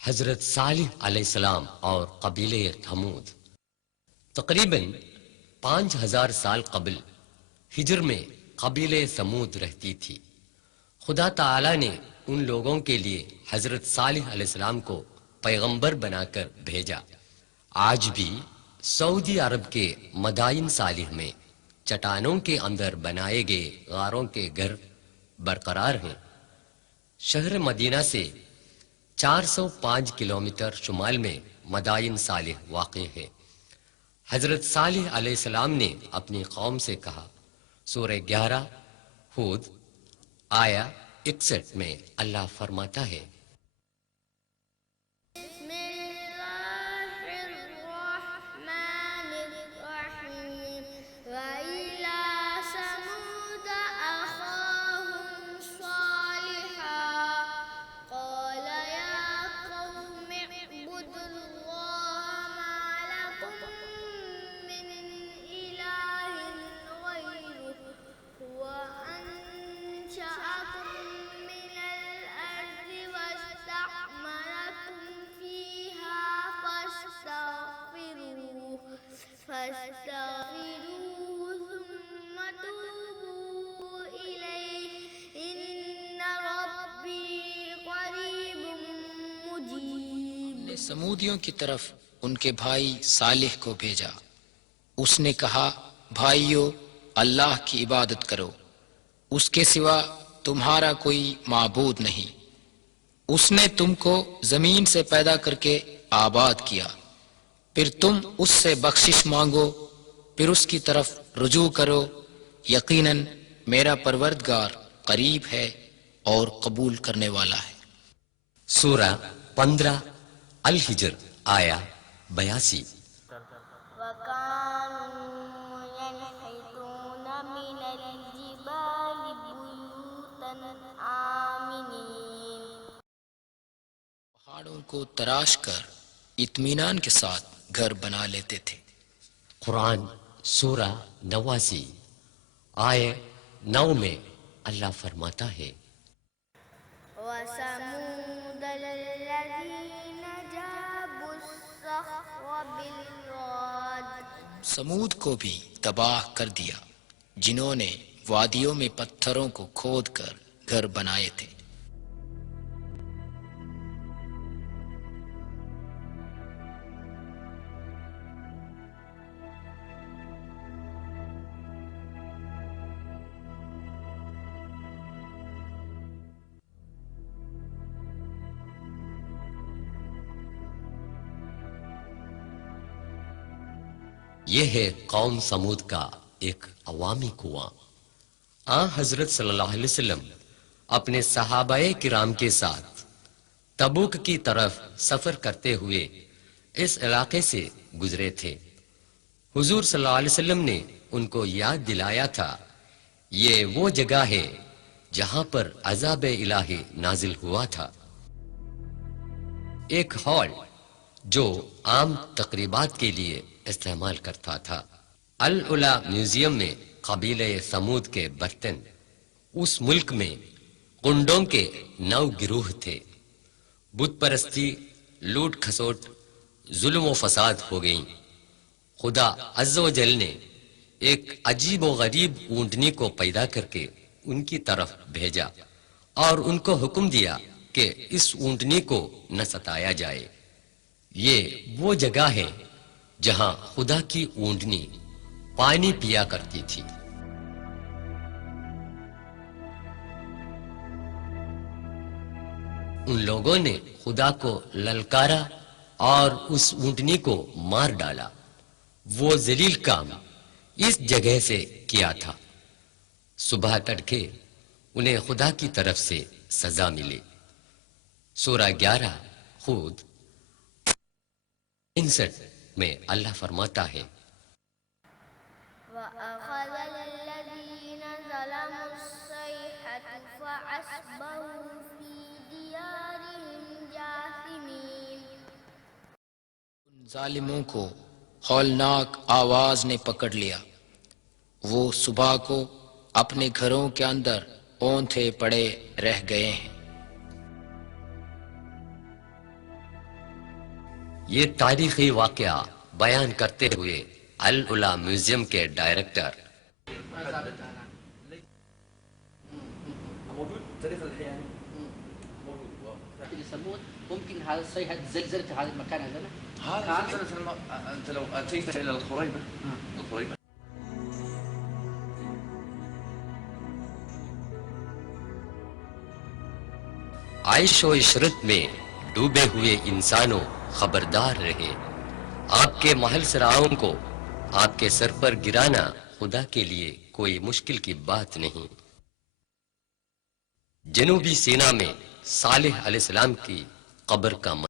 حضرت صالح علیہ السلام اور قبیلہ تھمود تقریباً 5000 سال قبل ہجر میں قبیلہ ثمود رہتی تھی۔ خدا تعالی نے ان لوگوں کے لیے حضرت صالح علیہ السلام کو پیغمبر بنا کر بھیجا۔ آج بھی سعودی عرب کے مدائن صالح میں چٹانوں کے اندر بنائے گئے غاروں کے گھر برقرار ہیں۔ شہر مدینہ سے 405 کلومیٹر شمال میں مدائن صالح واقع ہے۔ حضرت صالح علیہ السلام نے اپنی قوم سے کہا، سورہ 11 ہود آیا 61 میں اللہ فرماتا ہے، بسم اللہ الرحمن الرحیم وَإِلَى ثَمُودَ أَخَاهُمْ صَالِحًا قَالَ يَا قَوْمِ اعْبُدُوا اللَّهَ مَا لَكُم مِّنْ إِلَٰهٍ غَيْرُهُ هُوَ أَنشَأَكُم مِّنَ الْأَرْضِ وَاسْتَعْمَرَكُمْ فِيهَا فَاسْتَغْفِرُوهُ ثُمَّ تُوبُوا إِلَيْهِ إِنَّ رَبِّي قَرِيبٌ مُجِيبٌ۔ نے سمودیوں کی طرف ان کے بھائی صالح کو بھیجا۔ اس نے کہا، بھائیو، اللہ کی عبادت کرو، اس کے سوا تمہارا کوئی معبود نہیں۔ اس نے تم کو زمین سے پیدا کر کے آباد کیا، پھر تم اس سے بخشش مانگو، پھر اس کی طرف رجوع کرو۔ یقیناً میرا پروردگار قریب ہے اور قبول کرنے والا ہے۔ سورہ 15 الحجر آیا 82۔ وَكَانُوا يَنْحِتُونَ مِنَ الْجِبَالِ بُيُوتًا آمِنِينَ۔ پہاڑوں کو تراش کر اطمینان کے ساتھ گھر بنا لیتے تھے۔ قرآن سورہ 89 آیے 9 میں اللہ فرماتا ہے، وَثَمُودَ الَّذِينَ جَابُوا الصَّخْرَ بِالْوَادِ۔ سمود کو بھی تباہ کر دیا، جنہوں نے وادیوں میں پتھروں کو کھود کر گھر بنائے تھے۔ یہ ہے قوم سمود کا ایک عوامی کنواں۔ حضرت صلی اللہ علیہ وسلم اپنے صحابہ کرام کے ساتھ تبوک کی طرف سفر کرتے ہوئے اس علاقے سے گزرے تھے۔ حضور صلی اللہ علیہ وسلم نے ان کو یاد دلایا تھا، یہ وہ جگہ ہے جہاں پر عذاب الہی نازل ہوا تھا۔ ایک ہال جو عام تقریبات کے لیے استعمال کرتا تھا۔ العلا میوزیم میں قبیلہ ثمود کے برتن۔ اس ملک میں کنڈوں کے 9 گروہ تھے۔ بت پرستی، لوٹ کھسوٹ، ظلم و فساد ہو گئیں۔ خدا عز و جل نے ایک عجیب و غریب اونٹنی کو پیدا کر کے ان کی طرف بھیجا اور ان کو حکم دیا کہ اس اونٹنی کو نہ ستایا جائے۔ یہ وہ جگہ ہے جہاں خدا کی اونٹنی پانی پیا کرتی تھی۔ ان لوگوں نے خدا کو للکارا اور اس اونٹنی کو مار ڈالا۔ وہ ذلیل کام اس جگہ سے کیا تھا۔ صبح تڑکے انہیں خدا کی طرف سے سزا ملی۔ سورہ 11 ہود 59 میں اللہ فرماتا ہے، وَأَخَذَ الَّذِينَ ظَلَمُوا الصَّيْحَةُ فَأَصْبَحُوا فِي دِيَارِهِمْ جَاثِمِينَ۔ ان ظالموں کو ہولناک آواز نے پکڑ لیا، وہ صبح کو اپنے گھروں کے اندر اونٹے پڑے رہ گئے ہیں۔ یہ تاریخی واقعہ بیان کرتے ہوئے العلا میوزیم کے ڈائریکٹر موجود تاريخ الحياه يعني موجود لكن ثمود ممكن هذا الصيحة زلزلت في هذا المكان هذا؟ هذا زلزلة انت لو اتيت الى الخريبه عیش و عشرت میں ڈوبے ہوئے انسانوں خبردار رہے، آپ کے محل سراؤں کو آپ کے سر پر گرانا خدا کے لیے کوئی مشکل کی بات نہیں۔ جنوبی سینا میں صالح علیہ السلام کی قبر کا